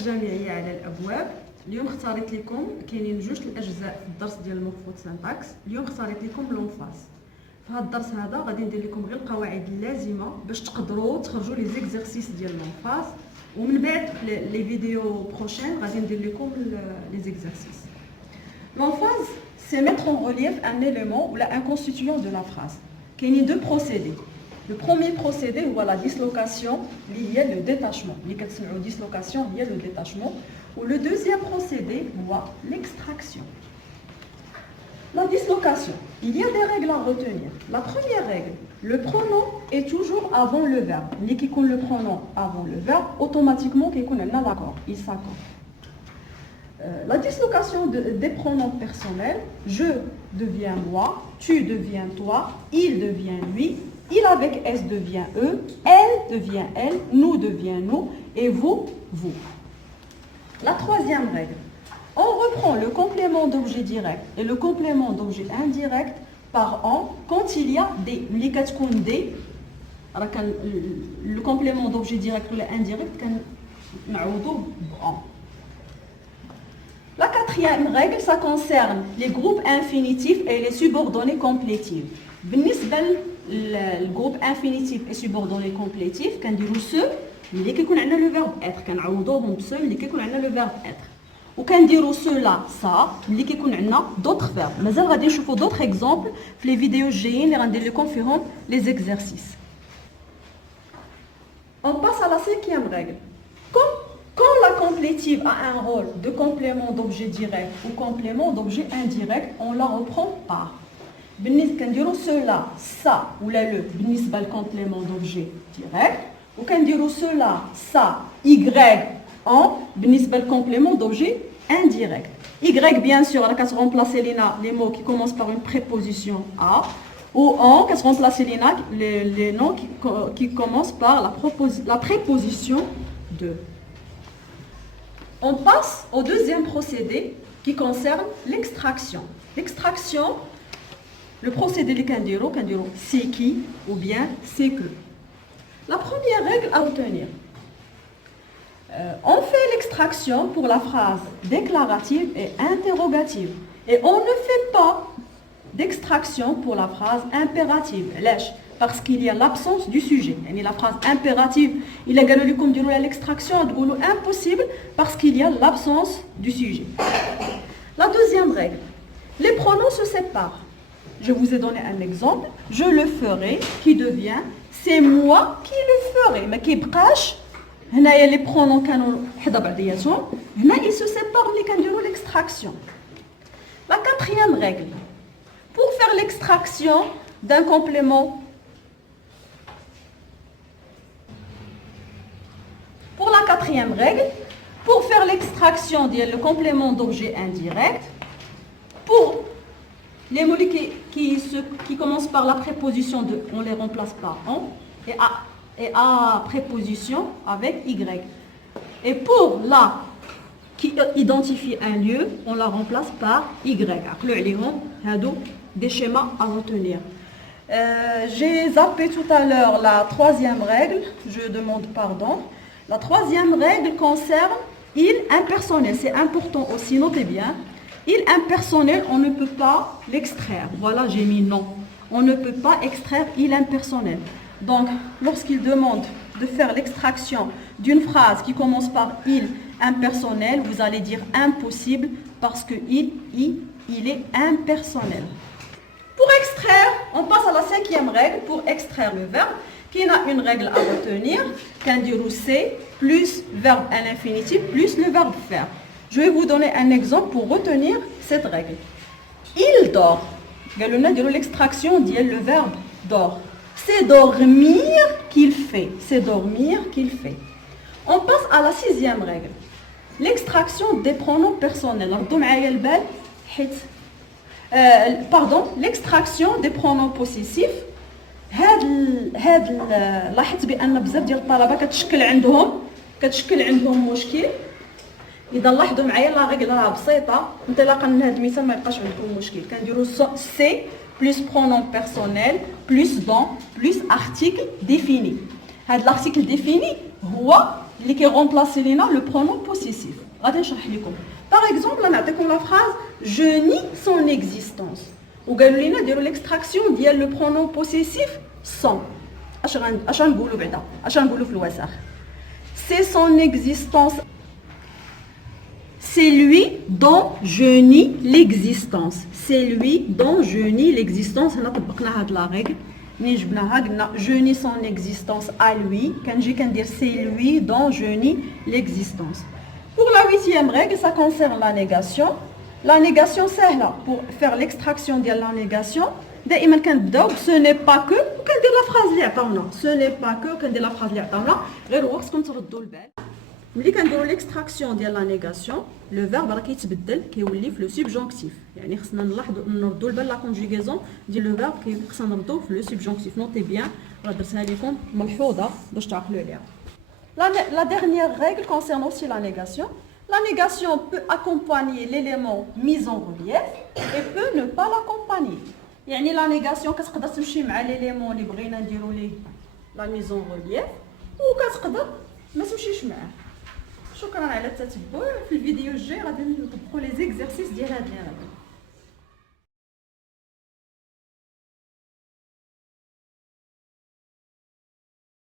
الجامعيه على الابواب. اليوم اختاريت لكم كاينين جوج الاجزاء في الدرس ديال المورفو سينتاكس. اليوم اختاريت لكم لونفاس. في هذا الدرس هذا غادي ندير لكم غير القواعد اللازمه باش تقدروا تخرجوا لي زيكزيرسيس ديال لونفاس، ومن بعد لي فيديو بروشين غادي ندير لكم لي زيكزيرسيس. L'emphase, c'est mettre en relief un élément ou un constituant de la phrase. Il y a deux procédés. Le premier procédé, ou la dislocation, il y a le détachement. La dislocation, il y a le détachement. Ou le deuxième procédé, ou l'extraction. La dislocation, il y a des règles à retenir. La première règle, le pronom est toujours avant le verbe. Dès qu'il y a le pronom avant le verbe, automatiquement, il y a l'accord, il s'accorde. La dislocation des pronoms personnels, je deviens moi, tu deviens toi, il devient lui, il avec S devient eux, elle devient elle, nous devient nous, et vous, vous. La troisième règle, on reprend le complément d'objet direct et le complément d'objet indirect par an quand il y a des. Le complément d'objet direct ou indirect, en. La quatrième règle, ça concerne les groupes infinitifs et les subordonnés complétifs. Le groupe infinitif et subordonné complétif, quand on dit ce, il y a le verbe être. Quand on dit ce, il y a le verbe être. Ou quand on dit cela, ça, il y a d'autres verbes. Mais on va voir d'autres exemples dans les vidéos GIN et les conférences, les exercices. On passe à la cinquième règle. Quand la complétive a un rôle de complément d'objet direct ou complément d'objet indirect, on la reprend par. Quand on dit cela, ça, ou le complément d'objet direct. Ou quand on dit cela, ça, y, en, le complément d'objet indirect. Y, bien sûr, on va remplacer les mots qui commencent par une préposition à. Ou en, on va remplacer les noms qui commencent par la préposition de. On passe au deuxième procédé qui concerne l'extraction. L'extraction, le procédé de Kandiro, c'est qui ou bien c'est que. La première règle à retenir. On fait l'extraction pour la phrase déclarative et interrogative. Et on ne fait pas d'extraction pour la phrase impérative. Parce qu'il y a l'absence du sujet. La phrase impérative, il a gagné comme dire l'extraction, impossible parce qu'il y a l'absence du sujet. La deuxième règle, les pronoms se séparent. Je vous ai donné un exemple. Je le ferai, qui devient, c'est moi qui le ferai. Mais qui brache, il y a les pronoms ils se séparent l'extraction. La quatrième règle, pour faire l'extraction d'un complément. Pour la quatrième règle, pour faire l'extraction du complément d'objet indirect, pour les mots qui commencent par la préposition de, on les remplace par en, et à préposition avec y. Et pour la qui identifie un lieu, on la remplace par y. Des schémas à retenir. J'ai zappé tout à l'heure la troisième règle, je demande pardon. La troisième règle concerne il impersonnel. C'est important aussi, notez bien. Il impersonnel, on ne peut pas l'extraire. Voilà, j'ai mis non. On ne peut pas extraire il impersonnel. Donc, lorsqu'il demande de faire l'extraction d'une phrase qui commence par il impersonnel, vous allez dire impossible parce que il est impersonnel. Pour extraire, on passe à la cinquième règle pour extraire le verbe. Qui a une règle à retenir, qu'un dire c'est plus verbe à l'infinitif plus le verbe faire. Je vais vous donner un exemple pour retenir cette règle. Il dort. L'extraction dit le verbe dort. C'est dormir qu'il fait. C'est dormir qu'il fait. On passe à la sixième règle. L'extraction des pronoms personnels. L'extraction des pronoms possessifs. لاحظت بان بزاف ديال الطلبه كتشكل عندهم مشكل. اذا لاحظوا معايا لا ريغل راه بسيطه انطلاقا من هذا المثال ما يبقاش عندكم مشكل. كنديروا سي بلس برونون بيرسونيل بلس دون بلس ارتيكل ديفيني. هذا الارتيكل ديفيني هو اللي كيغومبلاسي لينا لو برونون بوسيسيف. غادي نشرح لكم. باغ اكزومبل انا نعطيكم لا فراز جو ني سون اكزيستونس وقالوا لينا ديروا ليكستراكسيون ديال لو برونون بوسيسيف سون. اش غنقولوا بعدا؟ اش غنقولوا في الوسخ؟ سي سون اكزيستونس. C'est lui dont je nie l'existence. C'est lui dont je nie l'existence. هنا طبقنا هاد لا ريغل. ملي جبناها قلنا je nie son existence à lui. كنجي كندير c'est lui dont je nie l'existence. Pour la 8e règle, ça concerne la négation. La négation سهلة. Pour faire l'extraction ديال la négation, دائما كنبداو ce n'est pas que وكندير لا فراز اللي عطاونا. Ce n'est pas que وكندير لا فراز اللي عطاونا. غير هو خصكم تردوا البال. ملي كنديروا ليكستراكسيون ديال لا نيغاسيون لو فيرب راه كيتبدل كيولي في لو سوبجونكتيف. يعني خصنا نلاحظوا نردوا البال لا كونجوغيزون ديال لو فيرب خصنا نردوه في لو سوبجونكتيف. نوتي بيان راه درتها لكم ملحوظه باش تعقلوا عليها. La dernière règle concerne aussi la négation. La négation peut accompagner l'élément mis en relief et peut ne pas l'accompagner. يعني la négation كتقدر تمشي مع l'élément اللي بغينا نديروا ليه la mise en relief وكتقدر ما تمشيش معاه. شكرا على التتبع. في الفيديو الجاي غادي نطبقوا لي زيكزارسيس ديال هاد لي ريغل.